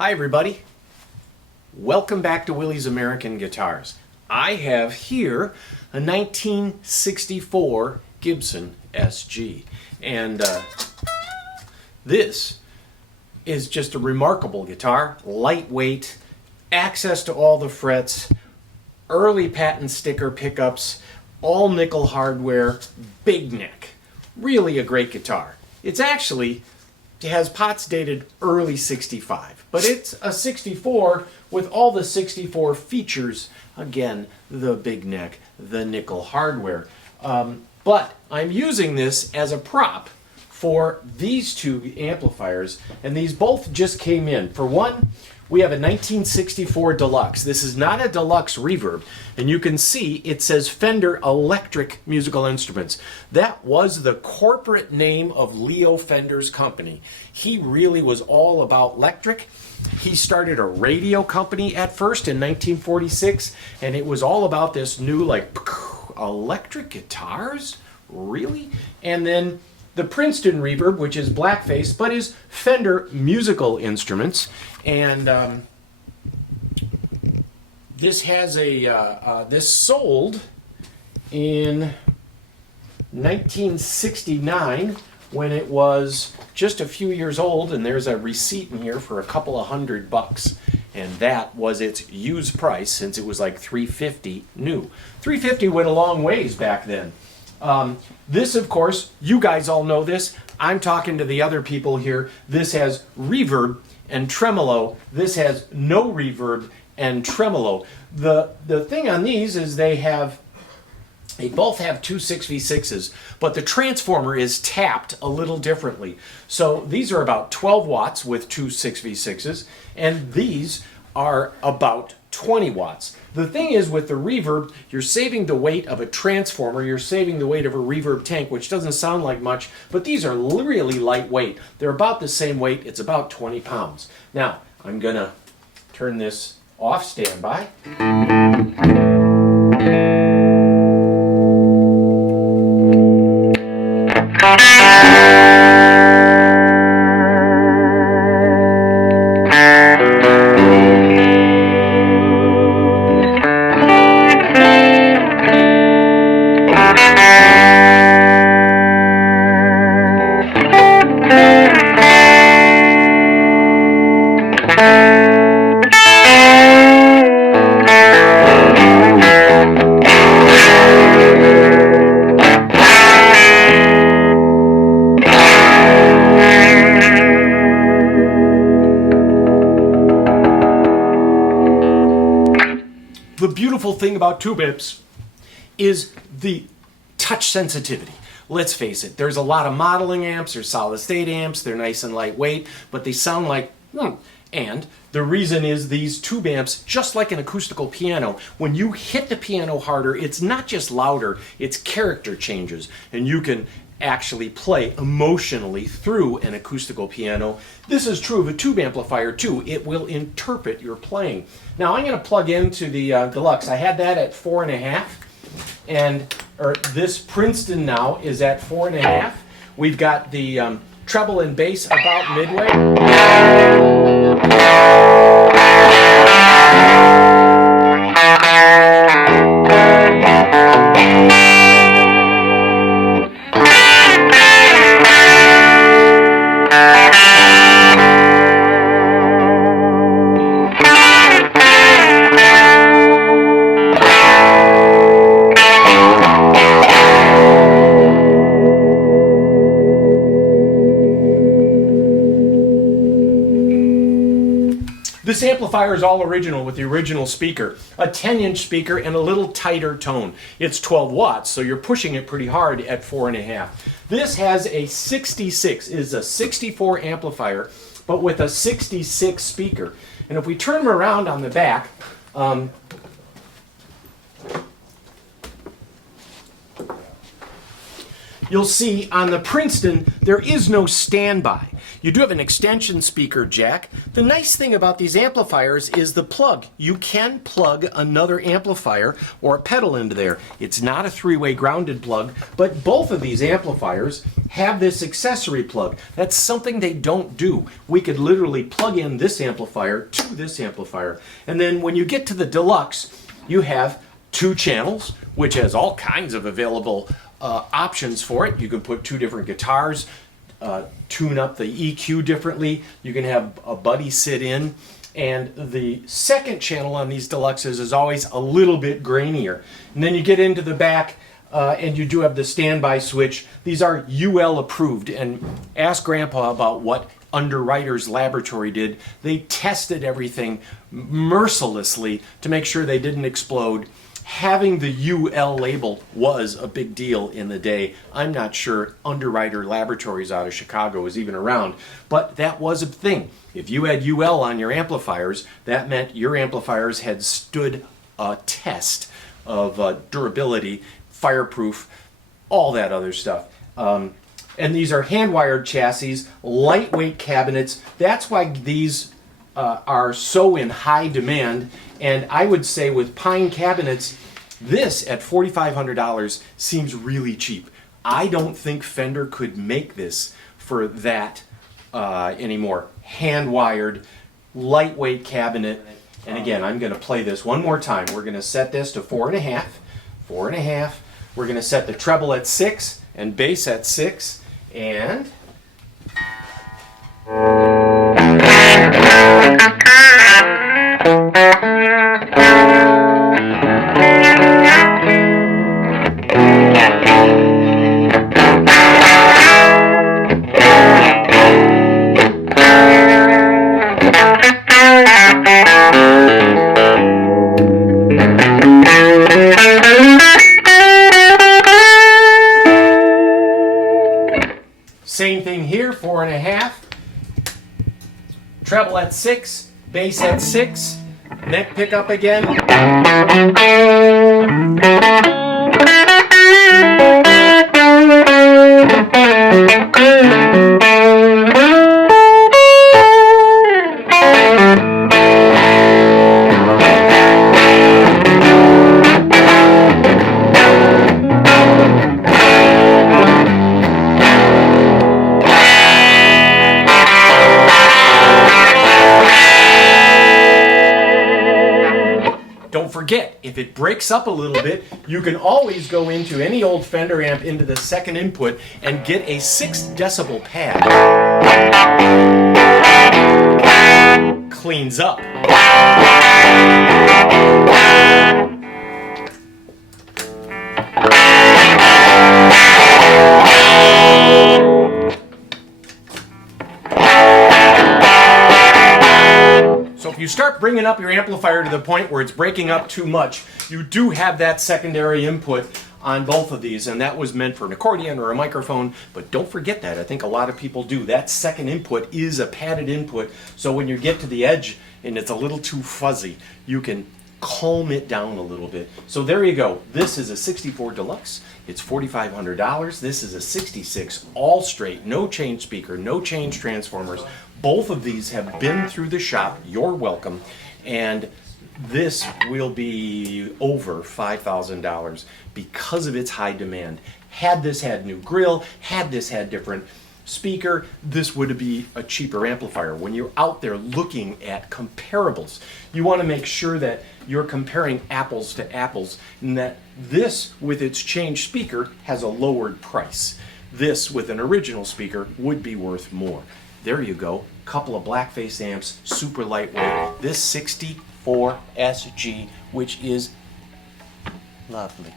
Hi everybody, welcome back to Willie's American Guitars. I have here a 1964 Gibson SG, and this is just a remarkable guitar. Lightweight, access to all the frets, early patent sticker pickups, all nickel hardware, big neck. Really a great guitar. It has pots dated early 65, but it's a 64 with all the 64 features. Again, the big neck, the nickel hardware. But I'm using this as a prop for these two amplifiers, and these both just came in. For one, we have a 1964 Deluxe. This is not a Deluxe reverb, and you can see it says Fender Electric Musical Instruments. That was the corporate name of Leo Fender's company. He really was all about electric. He started a radio company at first in 1946, and it was all about this new, like, electric guitars? Really? And then the Princeton reverb, which is blackface, but is Fender Musical Instruments. And this has this sold in 1969 when it was just a few years old, and there's a receipt in here for a couple of $100, and that was its used price since it was like $350 new. $350 went a long ways back then. This, of course, you guys all know this. I'm talking to the other people here. This has reverb and tremolo. This has no reverb and tremolo. The thing on these is they both have two 6v6s, but the transformer is tapped a little differently. So these are about 12 watts with two 6v6s, and these are about 20 watts. The thing is, with the reverb, you're saving the weight of a transformer, you're saving the weight of a reverb tank, which doesn't sound like much, but these are really lightweight. They're about the same weight. It's about 20 pounds. Now, I'm gonna turn this off standby. The beautiful thing about tube amps is the touch sensitivity. Let's face it, there's a lot of modeling amps, there's solid state amps, they're nice and lightweight, but they sound like, And the reason is these tube amps, just like an acoustical piano, when you hit the piano harder, it's not just louder, its character changes, and you can actually play emotionally through an acoustical piano. This is true of a tube amplifier too. It will interpret your playing. Now I'm going to plug into the Deluxe. I had that at 4.5, this Princeton now is at 4.5. We've got the treble and bass about midway. This amplifier is all original with the original speaker, a 10-inch speaker and a little tighter tone. It's 12 watts, so you're pushing it pretty hard at 4.5. This has a 66, is a 64 amplifier, but with a 66 speaker. And if we turn them around on the back, you'll see on the Princeton, there is no standby. You do have an extension speaker jack. The nice thing about these amplifiers is the plug. You can plug another amplifier or a pedal into there. It's not a three-way grounded plug, but both of these amplifiers have this accessory plug. That's something they don't do. We could literally plug in this amplifier to this amplifier. And then when you get to the Deluxe, you have 2 channels, which has all kinds of available options for it. You can put 2 different guitars, tune up the EQ differently. You can have a buddy sit in. And the second channel on these Deluxes is always a little bit grainier. And then you get into the back and you do have the standby switch. These are UL approved. And ask Grandpa about what Underwriters Laboratory did. They tested everything mercilessly to make sure they didn't explode. Having the UL label was a big deal in the day. I'm not sure Underwriter Laboratories out of Chicago is even around, but that was a thing. If you had UL on your amplifiers, that meant your amplifiers had stood a test of durability, fireproof, all that other stuff. And these are hand-wired chassis, lightweight cabinets. That's why these are so in high demand. And I would say with pine cabinets, this at $4,500 seems really cheap. I don't think Fender could make this for that anymore. Hand-wired, lightweight cabinet. And again, I'm going to play this one more time. We're going to set this to 4.5, 4.5. We're going to set the treble at 6 and bass at 6. And same thing here, 4.5. Treble at 6, bass at 6, neck pickup again. Don't forget, if it breaks up a little bit, you can always go into any old Fender amp into the second input and get a 6 decibel pad. Cleans up. So if you start bringing up your amplifier to the point where it's breaking up too much, you do have that secondary input on both of these, and that was meant for an accordion or a microphone, but don't forget that. I think a lot of people do. That second input is a padded input, so when you get to the edge and it's a little too fuzzy, you can calm it down a little bit. So there you go. This is a 64 Deluxe. It's $4,500. This is a 66 all straight, no change speaker, no change transformers. Both of these have been through the shop. You're welcome. And this will be over $5,000 because of its high demand. Had this had new grill, had this had different speaker, this would be a cheaper amplifier. When you're out there looking at comparables, you want to make sure that you're comparing apples to apples and that this with its changed speaker has a lowered price. This with an original speaker would be worth more. There you go, couple of blackface amps, super lightweight. This 64 SG, which is lovely.